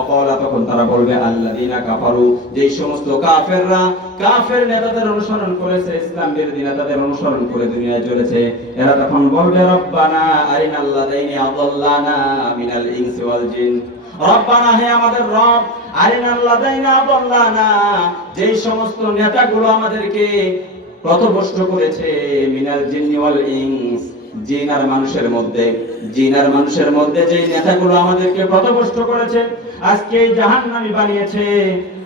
অকলা তখন তারা বলবে সমস্ত কাফেররা, কাফের নেতাদের অনুসরণ করেছে, ইসলাম বিরোধী নেতাদের অনুসরণ করে দুনিয়ায় চলেছে। এরা তখন বলবে, রব্বানা আদাল্লানা মিনাল ওয়াল জিন। রব্বানা হে আমাদের রব যেই সমস্ত নেতাগুলো আমাদেরকে পথভ্রষ্ট করেছে, মিনাল জিন্নি ওয়াল ইনস। জিন আর মানুষের মধ্যে জিন আর মানুষের মধ্যে যে নেতাগুলো আমাদেরকে পথভ্রষ্ট করেছে আজকে জাহান্নামী বানিয়েছে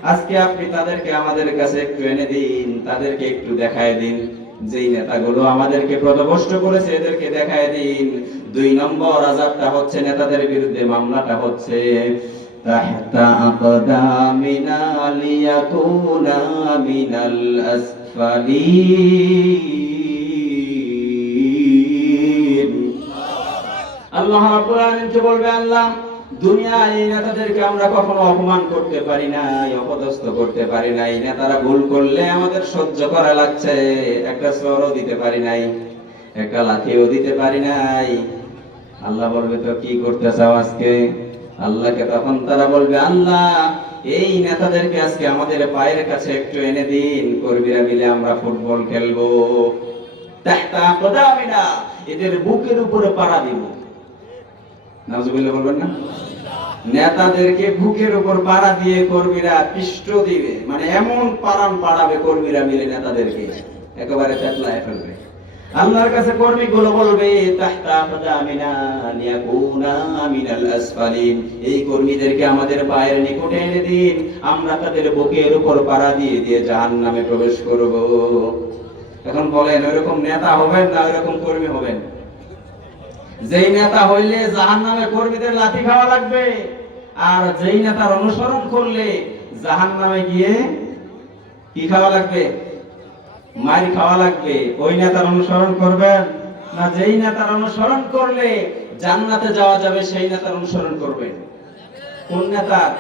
আজকে আপনি তাদেরকে আমাদের কাছে একটু এনে দিন তাদেরকে একটু দেখায় দিন যেই নেতাগুলো আমাদেরকে পথভ্রষ্ট করেছে এদেরকে দেখায় দিন দুই নম্বর আজাবটা হচ্ছে নেতাদের বিরুদ্ধে মামলাটা হচ্ছে تحت أقدامنا ليكون من الأسفلين আল্লাহ রাব্বুল আলামিনকে বলবে, আল্লাহ এই নেতাদেরকে আমরা কখনো অপমান করতে পারি অপদস্থ করতে পারি নেতারা ভুল করলে আমাদের সহ্য করা লাগছে, একটা দিতে পারি নাই, একটা দিতে পারি নাই। আল্লাহ বলবে, তো কি করতে চাও আজকে? আল্লাহকে তখন তারা বলবে, আল্লাহ, এই নেতাদেরকে আজকে আমাদের পায়ের কাছে একটু এনে দিন, কর্মীরা মিলে আমরা ফুটবল খেলব। এদের বুকের উপরে পাড়া দিব। নাজুবিল্লাহ বলবেন না? নেতাদেরকে বুকের উপর পাড়া দিয়ে কর্মীরা পিষ্ট দিবে। মানে এমন পারান পাড়াবে কর্মীরা মিলে নেতাদেরকে। একেবারে চেতলায় ফেলবে। আল্লাহর কাছে কর্মী গুলো বলবে এই কর্মীদেরকে আমাদের পায়ের নিকটে এনে দিন। আমরা তাদের বুকের উপর পাড়া দিয়ে দিয়ে জাহান্নামে প্রবেশ করব। এখন বলেন, ওইরকম নেতা হবেন না, ওইরকম কর্মী হবেন যেই নেতা হইলে জাহান্নামে কর্মীদের লাঠি খাওয়া লাগবে, আর যেই নেতার অনুসরণ করলে জাহান্নামে গিয়ে কি খাওয়া লাগবে? মারি খাওয়া লাগবে। ওই নেতার অনুসরণ করবেন? না, যেই নেতার অনুসরণ করলে জান্নাতে যাওয়া যাবে, সেই নেতার অনুসরণ করবেন কোন নেতার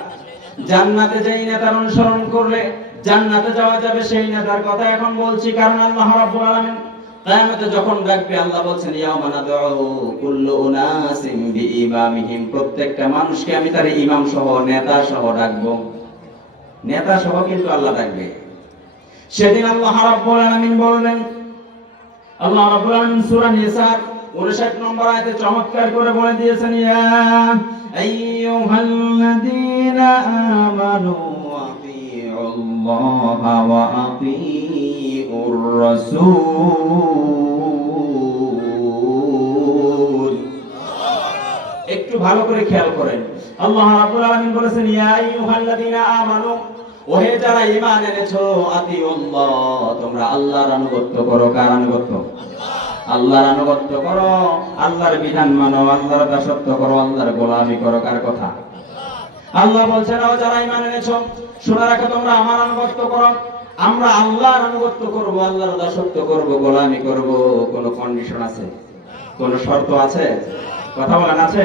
জান্নাতে যেই নেতার অনুসরণ করলে জান্নাতে যাওয়া যাবে, সেই নেতার কথা এখন বলছি, কারণ আল্লাহ রাব্বুল আলামিন কিয়ামতে যখন ডাকবে, আল্লাহ বলছেন, ইয়াউমা নাদউ কুল্লু উনাসিম বিইমামিহিম প্রত্যেকটা মানুষকে আমি তার ইমাম সহ, নেতা সহ নেতা সহ কিন্তু আল্লাহ ডাকবে। সেদিন আল্লাহ রাব্বুল বললেন, আল্লাহ রাব্বুল সূরা নিসার 59 নম্বর আয়াতে চমৎকার করে বলে দিয়েছেন, ইয়া আমানু ওয়া আতিউর একটু ভালো করে খেয়াল করেন। আল্লাহ বলেছেন, ইয়া আইয়ুহাল্লাযীনা যারা ঈমান এনেছো তোমরা আল্লাহর আনুগত্য করো। কার আনুগত্য? আল্লাহর আনুগত্য করো। আল্লাহর বিধান মানো, আল্লাহর দাসত্ব করো, আল্লাহর গোলামি করো। কার কথা? আল্লাহ বলছেন ও যারা ঈমান এনেছো, শুনে রাখো, তোমরা আমার আনুগত্য করো। আমরা আল্লাহর আনুগত্য করব, আল্লাহর দাসত্ব করব, গোলামি করব, কোনো কন্ডিশন আছে? কোন শর্ত আছে? কথা বলেন আছে?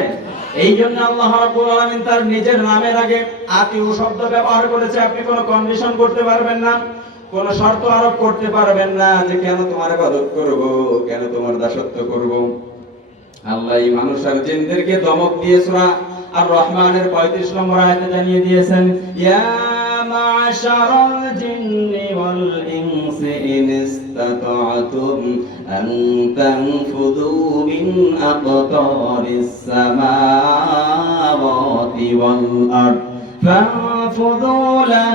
এই জন্য আল্লাহ রাব্বুল আলামিন তার নিজের নামের আগে আতিউ শব্দ ব্যবহার করেছে। আপনি কোনো কন্ডিশন করতে পারবেন না, কোন শর্ত আরোপ করতে পারবেন না যে কেন তোমার ইবাদত করব, কেন তোমার দাসত্ব করব। আল্লাহ এই মানুষ আর জিনদেরকে দমক দিয়ে সূরা আর রহমানের 35 নম্বর আয়াতে জানিয়ে দিয়েছেন, ইয়া মাশারাল জিন্নি والإنس إن استطعتم أن تنفذوا من أقطار السماوات والأرض. فانفذوا لا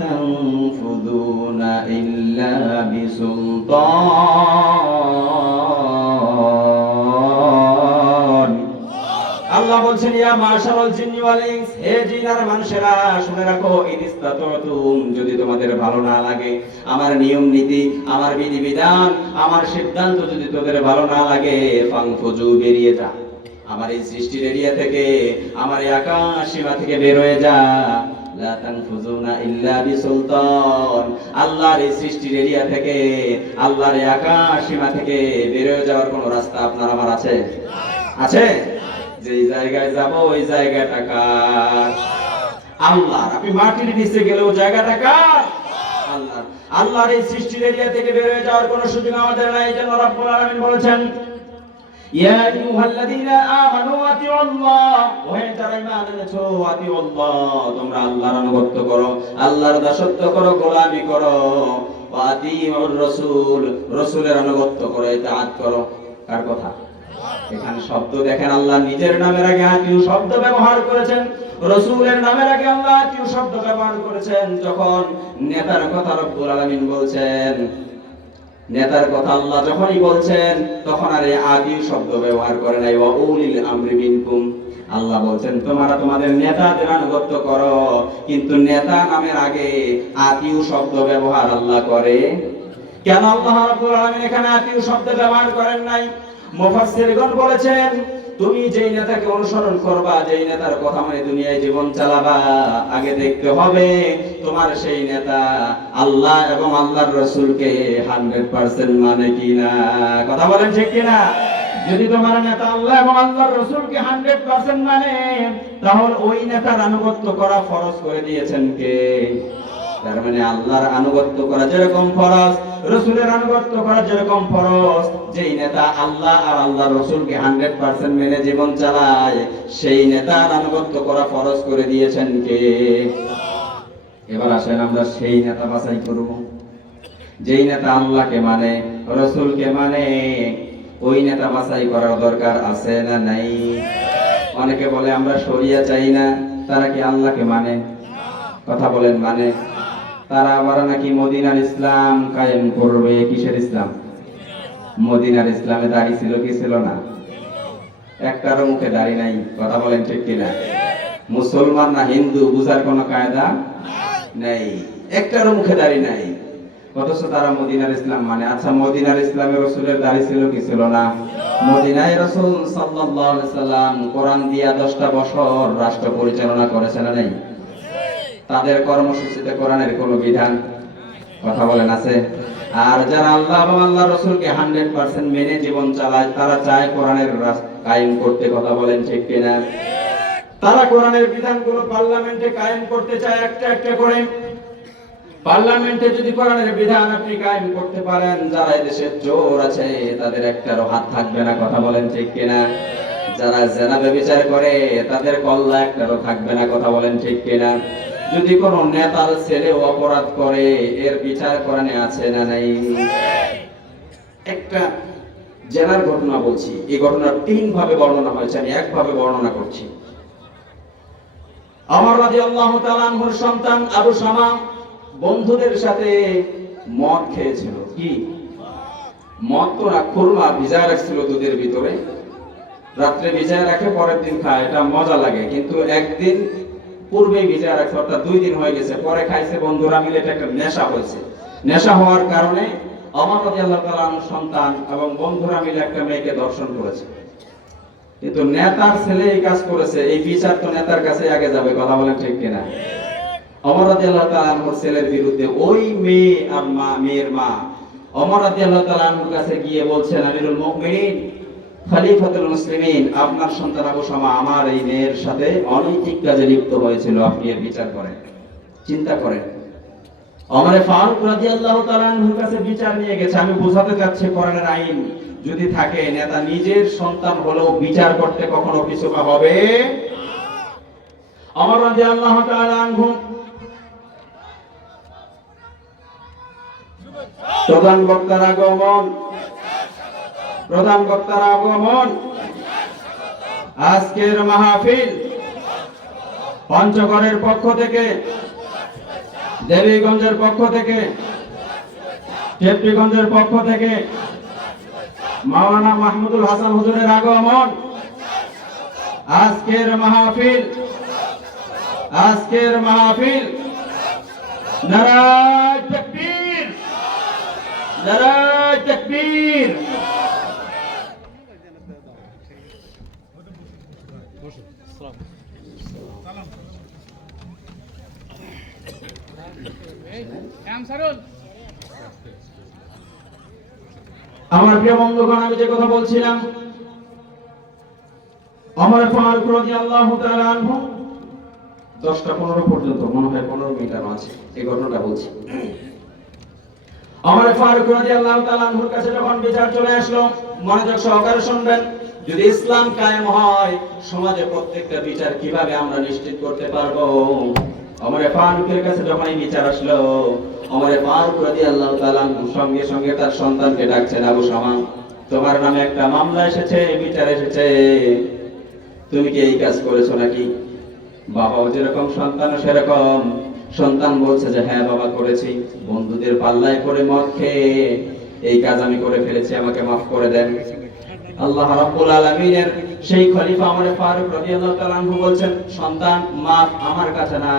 تنفذون إلا بسلطان. আল্লাহ বলছেন, ইয়া মাশারাল জিন্নি ওয়াল ইনস হে জিন আর মানুষেরা, শুনে রাখো ইনিস্তাতুম যদি তোমাদের ভালো না লাগে, আমার নিয়ম নীতি, আমার বিধি বিধান আমার সিদ্ধান্ত যদি তোদের ভালো না লাগে, ফাংফুজু বেরিয়ে যা। আমার এই সৃষ্টির এরিয়া থেকে, আমার আকাশ সীমা থেকে বের হয়ে যা। লা তানফুজুনা ইল্লা বিসুলতান। আল্লাহর এই সৃষ্টির এরিয়া থেকে, আল্লাহর আকাশ সীমা থেকে বের হয়ে যাওয়ার কোনো রাস্তা আপনার আমার আছে? আছে? যেই জায়গায় যাব, ওই জায়গাটা কার? আল্লাহ আপনি মাটির নিচে গেলেও জায়গাটা কার? আল্লাহ আল্লাহর এই সৃষ্টির এরিয়া থেকে বের হয়ে যাওয়ার কোনো সুযোগ আমাদের নাই, এই রব্বুল আলামিন বলেছেন, ইয়া আইয়ুহাল্লাযীনা আমানু আতিউল্লাহ। ওহে, যারা ঈমান এনেছো, আতিউল্লাহ, তোমরা আল্লাহর আনুগত্য করো, আল্লাহর দাসত্ব করো, গোলামি করো। ওয়া আতিউর রাসূল, রাসূলের আনুগত্য করো ইতাআত করো। কার কথা? এখানে শব্দ দেখেন আল্লাহ নিজের নামের আগে আতিউ শব্দ ব্যবহার করেছেন, রসুলের নামের আগে আল্লাহ আতিউ শব্দ ব্যবহার করেছেন, যখন নেতার কথা রব্বুল আলামিন বলছেন, নেতার কথা আল্লাহ যখনই বলছেন, তখন আর আদি শব্দ ব্যবহার করে নাই, ওয়া আমরি মিনকুম। আল্লাহ বলছেন, তোমরা তোমাদের নেতাদের আনুগত্য করো, কিন্তু নেতা নামের আগে আতিউ শব্দ ব্যবহার আল্লাহ করে। কেন আল্লাহ রাব্বুল আলামিন এখানে আতিউ শব্দ ব্যবহার করেন নাই? মুফাসসিরগণ বলেছেন, তুমি যেই নেতাকে অনুসরণ করবা, যেই নেতার কথা মানে দুনিয়ায় জীবন চালাবা, আগে দেখতে হবে তোমার সেই নেতা আল্লাহ এবং আল্লাহর রসুলকে হান্ড্রেড পার্সেন্ট মানে কিনা। কথা বলেন ঠিক কিনা? যদি তোমার নেতা আল্লাহ এবং আল্লাহর রসুলকে হান্ড্রেড পার্সেন্ট মানে তাহলে ওই নেতার আনুগত্য করা ফরজ করে দিয়েছেন কে? তার মানে আল্লাহর আনুগত্য করা যেরকম ফরজ, রসুলের আনুগত্য করা যেরকম ফরজ, যেই নেতা আল্লাহ আর আল্লাহর রসুলকে হান্ড্রেড পার্সেন্ট মেনে জীবন চালায়, সেই নেতার আনুগত্য করা ফরজ করে দিয়েছেন কে? এবার আসেন আমরা সেই নেতা বাছাই করব। যেই নেতা আল্লাহকে মানে রসুলকে মানে ওই নেতা বাছাই করার দরকার আছে না নাই? অনেকে বলে আমরা শরিয়া চাই না, তারা কি আল্লাহকে মানে? কথা বলেন মানে। তারা আবার নাকি মদিনার ইসলাম কায়েম করবে, কিসের ইসলাম? মদিনার ইসলামে দাড়ি ছিল কি ছিল না? একটারও মুখে দাড়ি নাই, কথা বলেন ঠিক কিনা? মুসলমান না হিন্দু, বুঝার কোনো কায়দা নেই, একটারও মুখে দাড়ি নাই। অথচ তারা মদিনার ইসলাম মানে আচ্ছা মদিনার ইসলামে রসুলের দাড়ি ছিল কি ছিল না? মদিনায় রসুল সাল্লাম কোরআন দিয়া 10টা বছর রাষ্ট্র পরিচালনা করেছেন না নেই? তাদের কর্মসূচিতে কোরআনের কোনো বিধান কথা বলেন আছে? আর যারা আল্লাহ এবং আল্লাহ রসুলকে হান্ড্রেড পার্সেন্ট মেনে জীবন চালায়, তারা চায় কোরআনের কায়েম করতে কথা বলেন ঠিক কিনা? তারা কোরআনের বিধানগুলো পার্লামেন্টে কায়েম করতে চায় একটা একটা করে। পার্লামেন্টে যদি কোরআনের বিধান আপনি কায়েম করতে পারেন, যারা এদেশে জোর আছে, তাদের একটারও হাত থাকবে না, কথা বলেন ঠিক কিনা? যারা জেনা বিচার করে, তাদের কল্লা একটারও থাকবে না, কথা বলেন ঠিক কিনা? যদি কোন নেতার ছেলে অপরাধ করে, এর বিচার কোরআনে আছে না নাই? একটা জেনার ঘটনা বলছি। এই ঘটনা তিন ভাবে বর্ণনা হয়েছে, আমি একভাবে বর্ণনা করছি। আমার রাদিয়াল্লাহু তাআলা আনহুর সন্তান আবু শামা বন্ধুদের সাথে মদ খেয়েছিল। কি? মদ তো না, খুরমা, ভিজায় রাখছিল দুধের ভিতরে। রাত্রে ভিজায় রাখে, পরের দিন খায়। এটা মজা লাগে, কিন্তু একদিন পূর্বেই ভিজায় রাখছে, অর্থাৎ দুই দিন হয়ে গেছে। পরে খাইছে বন্ধুরা মিলে এটা একটা নেশা হয়েছে। নেশা হওয়ার কারণে তাআলা আনহুর সন্তান এবং বন্ধুরা মিলে একটা মেয়েকে দর্শন করেছে। কিন্তু নেতার ছেলে এই কাজ করেছে, এই বিচার তো নেতার কাছে আগে যাবে, কথা বলেন ঠিক কিনা? অমর তাআলা আনহুর ছেলের বিরুদ্ধে ওই মেয়ে আর মা, মেয়ের মা অমর তাআলা আনহুর কাছে গিয়ে বলছেন, আমিরুল মুমিনিন খলিফাতুল মুসলিমিন, আপনার সন্তান আবু শামা আমার এই মেয়ের সাথে অনৈতিক কাজে লিপ্ত হয়েছিল, আপনি এর বিচার করেন। চিন্তা করেন। অমরে ফারুক রাদিয়াল্লাহু তাআলা আনহুর কাছে বিচার নিয়ে গেছে, আমি বোঝাতে চাচ্ছি কোরআনের আইন। যদি থাকে, নেতা নিজের সন্তান হলেও বিচার করতে কখনো পিছু পা হবে? অমর রাদিয়াল্লাহু তাআলা আনহু। প্রধান বক্তার আগমন। প্রধান বক্তার আগমন। আজকের মাহফিল পঞ্চগড়ের পক্ষ থেকে, দেবীগঞ্জের পক্ষ থেকে, টেপটিগঞ্জের পক্ষ থেকে মাওলানা মাহমুদুল হাসান হুজুরের আগমন। আজকের মাহফিল আজকের মাহফিল। নারায় তাকবীর নারায় তাকবীর। আমার প্রিয় বন্ধুগণ, আমি যে কথা বলছিলাম আমার ফারুক রাদিয়াল্লাহু তাআলা আনহু 10টা 15 পর্যন্ত, মনে হয় 15 মিনিট আরও আছে, এই ঘটনাটা বলছি। আমার ফারুক রাদিয়াল্লাহু তাআলা আনহুর কাছে যখন বিচার চলে আসলো, মনোযোগ সহকারে শুনবেন, যদি ইসলাম কায়েম হয়, সমাজে প্রত্যেকটা বিচার কীভাবে আমরা নিশ্চিত করতে পারব? অমরে ফারুকের কাছে যখন এই বিচার আসলো অমরে ফারুক রাদিয়াল্লাহু তাআলা সঙ্গে সঙ্গে তার সন্তানকে ডাকছেন, আবু শামা তোমার নামে একটা মামলা এসেছে, বিচার এসেছে। তুমি কি এই কাজ করেছ নাকি? বাবাও যেরকম সন্তানও সেরকম। সন্তান বলছে যে হ্যাঁ বাবা, করেছি। বন্ধুদের পাল্লায় করে মদ খেয়ে এই কাজ আমি করে ফেলেছি, আমাকে মাফ করে দেন। আল্লাহ রাব্বুল আলামিনের সেই খলিফা ফারুক রাদিয়াল্লাহু বলছেন, সন্তান আমার কাছে না।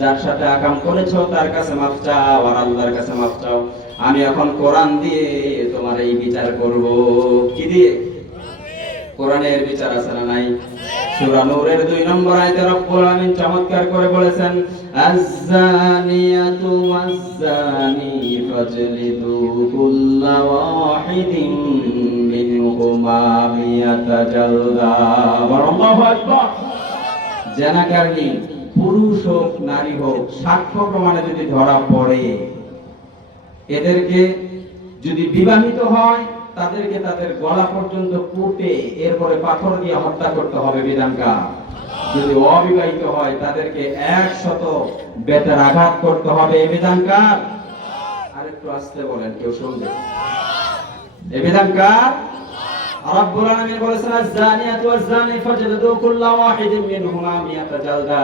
যার সাথে আকাম করেছ, তার কাছে চাও আর আল্লাহর কাছে চাও। আমি এখন কোরআন দিয়ে তোমার এই বিচার করব। কি দিয়ে? কোরআনের বিচার আছে না নাই? সূরা নূরের 2 নম্বর আয়াতে আলামিন চমৎকার করে বলেছেন ফাজলিদু কুল্লা ওয়াহিদিন জানাকারী, পুরুষ হোক, নারী হোক, সাক্ষ্য প্রমাণে যদি ধরা পড়ে, এদেরকে যদি বিবাহিত হয়, তাদেরকে তাদের গলা পর্যন্ত কুটে এরপরে পাথর দিয়ে হত্যা করতে হবে বিধানকা। যদি অবিবাহিত হয়, তাদেরকে একশত বেতের আঘাত করতে হবে এই বিধানকার। আরেকটু আসতে বলেন, কেউ শুনবে? এই বিধানকার রব্বুল আলামিন বলেছেন আজ-জানিয়াতু ওয়াজ-জানি ফাজলিদু কুল্লা ওয়াহিদিন মিনহুমা মিয়াতা জালদা।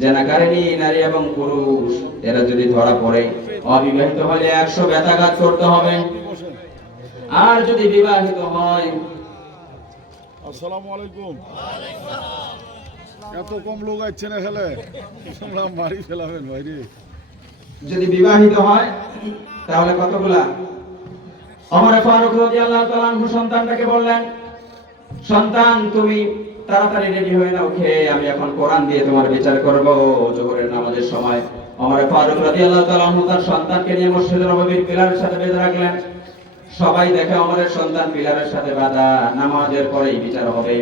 জেনাকারিনী নারী এবং পুরুষ এরা যদি ধরা পড়ে অবিবাহিত হলে একশো বেতাঘাত করতে হবে। আর যদি বিবাহিত হয় আসসালামু আলাইকুম। এত কম লোক আসছে না খেলে? তোমরা মারি ফেলাবেন ভাইরে। যদি বিবাহিত হয় তাহলে কতগুলা? অমর ফারুক রাদিয়াল্লাহু তাআলা আনহু সন্তানটাকে বললেন, সন্তান, তুমি তাড়াতাড়ি রেডি হয়ে নাও, খেয়ে আমি এখন কোরআন দিয়ে তোমার বিচার করব। জোহরের নামাজের সময় অমর ফারুক রাদিয়াল্লাহু তাআলা আনহু তার সন্তানকে নিয়ে মসজিদের নববীর পিলারের সাথে বেঁধে রাখলেন। সবাই দেখে অমরের সন্তান পিলারের সাথে বাঁধা, নামাজের পরেই বিচার হবে।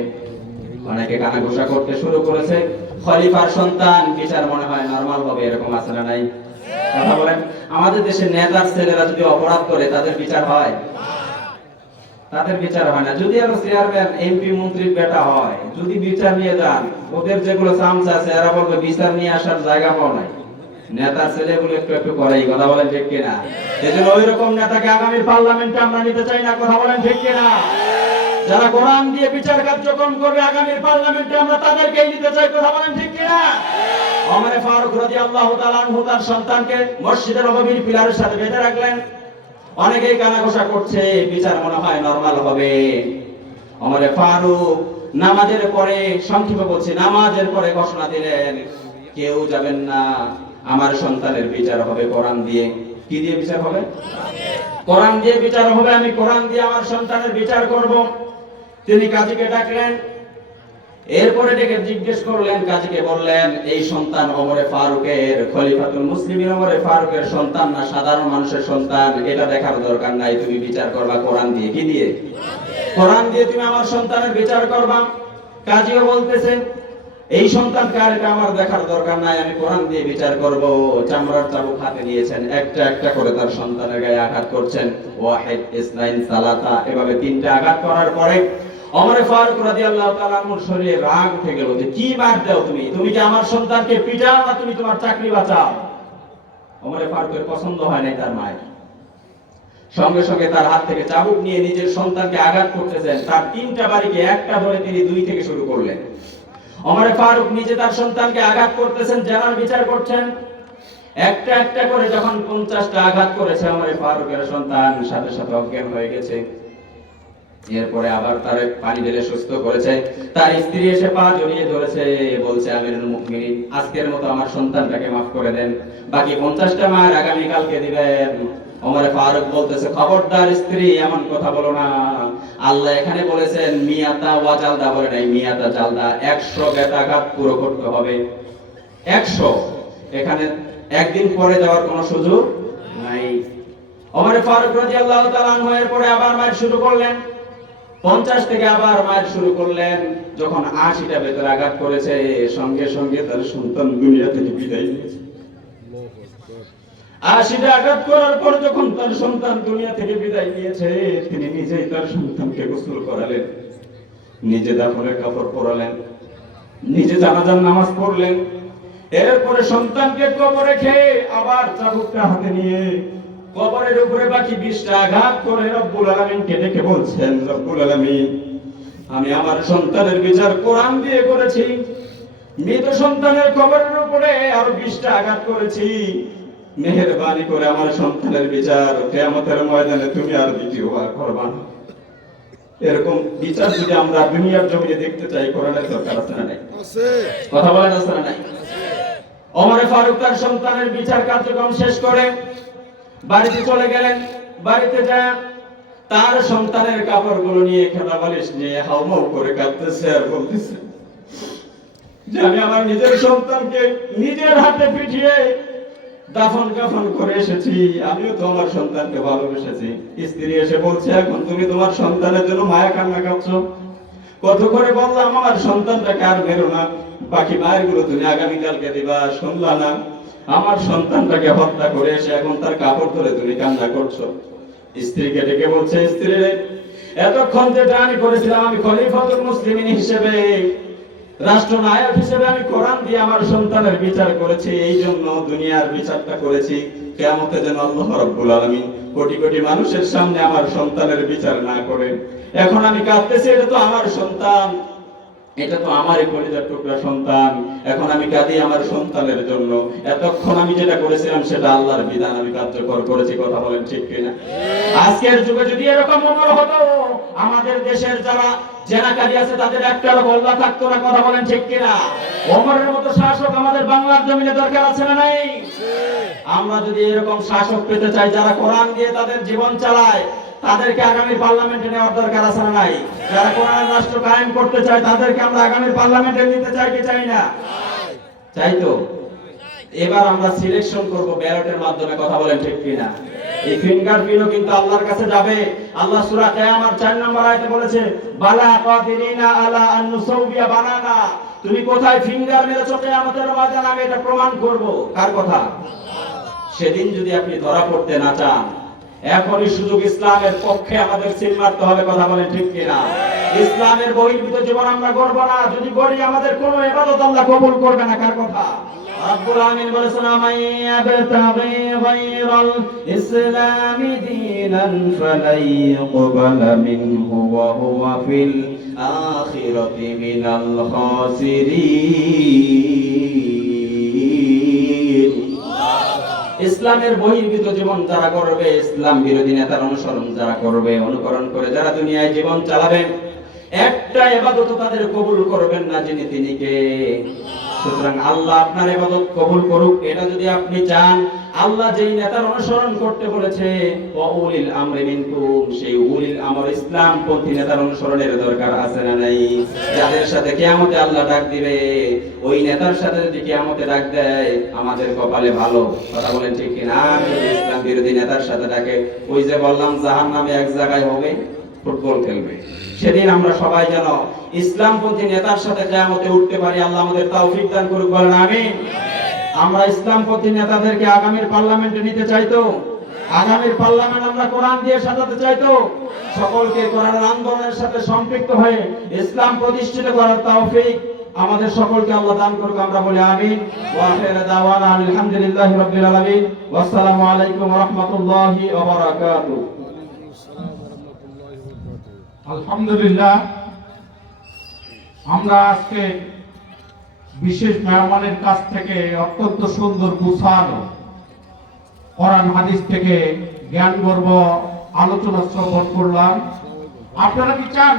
অনেকে কানাঘুষা করতে শুরু করেছে। খলিফার সন্তান বিচার মনে হয় নরমাল হবে, এরকম না নাই। কথা বলেন। আমাদের দেশে নেতার ছেলেরা যদি অপরাধ করে, তাদের বিচার হয়? তাদের বিচার হয় না। যদি আরও চেয়ারম্যান এমপি মন্ত্রীর বেটা হয়, যদি বিচার নিয়ে যান, ওদের যেগুলো চামচা আছে, এরা বলবে, বিচার নিয়ে আসার জায়গা পাও নাই। ছেলেগুলো একটু একটু কথা বলেন ঠিক কিনা? ওই রকম নেতাকে আগামী পার্লামেন্টে আমরা নিতে চাই না, কথা বলেন ঠিক কিনা? যারা কোরআন দিয়ে বিচার কার্যক্রম করবে, আগামী পার্লামেন্টে আমরা তাদেরকেই নিতে চাই, কথা বলেন ঠিক কিনা? ওমর ফারুক রাদিয়াল্লাহু তাআলা আনহু তার সন্তানকে মসজিদের নববীর পিলারের সাথে বেঁধে রাখলেন। অনেকেই কানাঘোষা করছে, বিচার মনে হয় নরমাল হবে। ওমর ফারুক নামাজের পরে সংক্ষেপে বলছি, নামাজের পরে ঘোষণা দিলেন, কেউ যাবেন না, আমার সন্তানের বিচার হবে কোরআন দিয়ে। কি দিয়ে বিচার হবে? কোরআন দিয়ে বিচার হবে, আমি কোরআন দিয়ে আমার সন্তানের বিচার করব। তিনি কাজীকে ডাকলেন এরপরে ডেকে জিজ্ঞেস করলেন কাজীকে, বললেন, এই সন্তান ওমরে ফারুকের, খলিফাতুল মুসলিমিন ওমরে ফারুকের সন্তান না? সাধারণ মানুষের সন্তান, এটা দেখার দরকার নাই, তুমি বিচার করবা কোরআন দিয়ে। কি দিয়ে? কোরআন দিয়ে তুমি আমার সন্তানের বিচার করবা? কাজীও বলতেছেন, এই সন্তান কার, এটা আমার দেখার দরকার নাই, আমি কোরআন দিয়ে বিচার করব। চামড়ার চাবুক হাতে নিয়েছেন একটা একটা করে তার সন্তানের গায়ে আঘাত করছেন। ওয়াহিদ ইসনাইন সালাতা, এভাবে তিনটা আঘাত করার পরে ওমরে ফারুক রাদিয়াল্লাহু তাআলা আনহুর শরীরে রাগ উঠে গেল যে, কি মার দাও তুমি? তুমি কি আমার সন্তানকে পিটাও না তুমি তোমার চাকরি বাঁচাও? ওমরে ফারুকের পছন্দ হয় নাই তার মায়ের। সঙ্গে সঙ্গে তার হাত থেকে চাবুক নিয়ে নিজের সন্তানকে আঘাত করতেছেন। তার তিনটা বাড়িকে একটা ধরে তিনি দুই থেকে শুরু করলেন। ওমরে ফারুক নিজে তার সন্তানকে আঘাত করতেছেন, জানার বিচার করছেন। একটা একটা করে যখন পঞ্চাশটা আঘাত করেছে, ওমরে ফারুকের সন্তান সাথে সাথে অজ্ঞান হয়ে গেছে। এরপরে আবার তার পানি ঢেলে সুস্থ করেছে। তার স্ত্রী এসে পা জড়িয়ে ধরেছে, বলছে, আমিরুল আজকের মতো আমার সন্তানটাকে মাফ করে দেন। বাকি পঞ্চাশটা মায়ের আগামী কালকে দিবেন ফারুক বলতেছে, খবরদার স্ত্রী, এমন কথা বলো না। আল্লাহ এখানে বলেছেন, মিয়াতা ওয়া জালদা। বলে নাই, মিয়াতা জালদা, একশো বেতাঘাত পুরো করতে হবে। একশো? এখানে একদিন পরে যাওয়ার কোনো সুযোগ নাই। ওমর ফারুক রাদিয়াল্লাহু তাআলা এর পরে আবার মায়ের শুরু করলেন। পঞ্চাশ থেকে আবার মায়ের শুরু করলেন, যখন আশিটা ভেতর আঘাত করেছে, সঙ্গে সঙ্গে তার সন্তান দুনিয়া থেকে বিদায় নিয়েছে। আশিটা আঘাত করার পর যখন তার সন্তান দুনিয়া থেকে বিদায় নিয়েছে, তিনি নিজেই তার সন্তানকে গোসল করালেন। নিজে দাফনের কাপড় পরালেন, নিজে জানাজার নামাজ পড়লেন। এরপরে সন্তানকে কবরে খেয়ে আবার চাবুকটা হাতে নিয়ে কবরের উপরে বাকি বিশটা আঘাত করে রব্বুল আলমিনকে ডেকে বলছেন রব্বুল আলমিন আমি আমার সন্তানের বিচার কোরআন দিয়ে করেছি। মৃত সন্তানের কবরের উপরে আরও বিশটা আঘাত করেছি। মেহেরবানি করে আমার সন্তানের বিচার। কেয়ামতের ময়দানে তুমি আর দ্বিতীয়বার করবা না। এরকম বিচার যদি আমরা দুনিয়ার জমিয়ে দেখতে চাই কোরআনের দরকার আছে না নাই? কথা বলা যাচ্ছে না নাই? ওমরে ফারুক তার সন্তানের বিচার কার্যক্রম শেষ করে। বাড়িতে চলে গেলেন, বাড়িতে যা তার সন্তানের কাপড়গুলো নিয়ে খেলা বালিশ নিয়ে হাউমাউ করে কাঁদতেছে আর বলতেছে, যে আমি আমার নিজের সন্তানকে নিজের হাতে পিঠিয়ে দাফন কাফন করে এসেছি, আমিও তো আমার সন্তানকে ভালোবেসেছি। স্ত্রী এসে বলছে, এখন তুমি তোমার সন্তানের জন্য মায়া কান্না কাঁদছো? কত করে বললাম, আমার সন্তানটাকে আর বেরো না, বাকি মায়েরগুলো তুমি আগামীকালকে দিবা, শুনলা না। আমার সন্তানটাকে হত্যা করে এসে এখন তার কাপড় ধরে তুমি কান্না করছ। স্ত্রীকে ডেকে বলছে, স্ত্রী, এতক্ষণ যেটা আমি করেছিলাম আমি খলিফাতুল মুসলিমিন হিসেবে, রাষ্ট্রনায়ক হিসেবে আমি কোরআন দিয়ে আমার সন্তানের বিচার করেছি, এই জন্য দুনিয়ার বিচারটা করেছি। কেয়ামতে যেন আল্লাহ রাব্বুল কোটি কোটি মানুষের সামনে আমার সন্তানের বিচার না করে। এখন আমি কাঁদতেছি, এটা তো আমার সন্তান। এটা তো আমারই পরিবার টুকরা সন্তান। এখন আমি কাঁদি আমার সন্তানের জন্য। এতক্ষণ আমি যেটা করেছিলাম, সেটা আল্লাহর বিধান। আমি কার্যকর করেছি, কথা বলেন ঠিক কিনা? আজকের যুগে যদি এরকম অমর হতো, আমাদের দেশের যারা আমরা যদি এরকম শাসক পেতে চাই, যারা কোরআন দিয়ে তাদের জীবন চালায় তাদেরকে আগামী পার্লামেন্টে নেওয়ার দরকার আছে না নাই? যারা কোরআন রাষ্ট্র কায়েম করতে চায়, তাদেরকে আমরা আগামী পার্লামেন্টে নিতে চাই কি চাই না? চাই তো। এবার আমরা সিলেকশন করব ব্যালটের মাধ্যমে, কথা বলেন ঠিক কিনা? এই ফিঙ্গারপ্রিন্টও কিন্তু আল্লাহর কাছে যাবে। আল্লাহ সূরা কিয়ামার 4 নম্বর আয়াতে বলেছে, বালা কাদিরিনা আলা আন নুসাউবিয়া বানানা। তুমি কোথায় ফিঙ্গার মেরেছো কিয়ামতের ময়দানে? আমি এটা প্রমাণ করব। কার কথা? সেদিন যদি আপনি ধরা পড়তে না চান এখনই সুযোগ ইসলামের পক্ষে আমাদের সিল মারতে হবে, কথা বলেন ঠিক কিনা? ইসলামের বহির্ভূত জীবন আমরা করব না, যদি করি আমাদের কোনো ইবাদত আল্লাহ কবুল করবে না, কার কথা? রব্বুল আমিন বলেছেন ইসলামের বহির্ভূত জীবন যারা করবে, ইসলাম বিরোধী নেতার অনুসরণ যারা করবে, অনুকরণ করে যারা দুনিয়ায় জীবন চালাবে, একটা এবাদত তাদের কবুল করবেন না যিনি তিনি কে? সুতরাং আল্লাহ আপনার এবাদত কবুল করুক, এটা যদি আপনি চান আল্লাহ যেই নেতার অনুসরণ করতে বলেছে উলিল আমরি মিনকুম সেই উলিল আমর ইসলাম পন্থী নেতার অনুসরণের দরকার আছে না নাই? যাদের সাথে কিয়ামতে আল্লাহ ডাক দিবে, ওই নেতার সাথে যদি কিয়ামতে ডাক দেয়, আমাদের কপালে ভালো। কথা বলেন ঠিক আর যদি ইসলাম বিরোধী নেতার সাথে ডাকে। ওই যে বললাম জাহান্নামে এক জায়গায় হবে, ফুটবল খেলবে। সেদিন আমরা সবাই যেন ইসলামপন্থী নেতার সাথে কিয়ামতে উঠতে পারি। আল্লাহ আমাদের তৌফিক দান করুক, বলেন আমিন। আমরা ইসলাম ইসলামপন্থী নেতাদেরকে আগামীর পার্লামেন্টে নিতে চাইতো। আগামীর পার্লামেন্ট আমরা কোরআন দিয়ে সাজাতে চাইতো। সকলকে কোরআনের আন্দোলনের সাথে সম্পৃক্ত হয়ে ইসলাম প্রতিষ্ঠিত করার তৌফিক আমাদের সকলকে আল্লাহ দান করুক, আমরা বলি আমিন। ওয়া আখিরু দাওয়ানা আলহামদুলিল্লাহি রাব্বিল আলামিন। ওয়াসসালামু আলাইকুম ওয়া রাহমাতুল্লাহি ওয়া বারাকাতুহু আলহামদুলিল্লাহ। আমরা আজকে বিশেষ মেহমানের কাছ থেকে অত্যন্ত সুন্দর গুছানো কোরআন হাদিস থেকে জ্ঞান গর্ব আলোচনা শ্রবণ করলাম। আপনারা কি চান?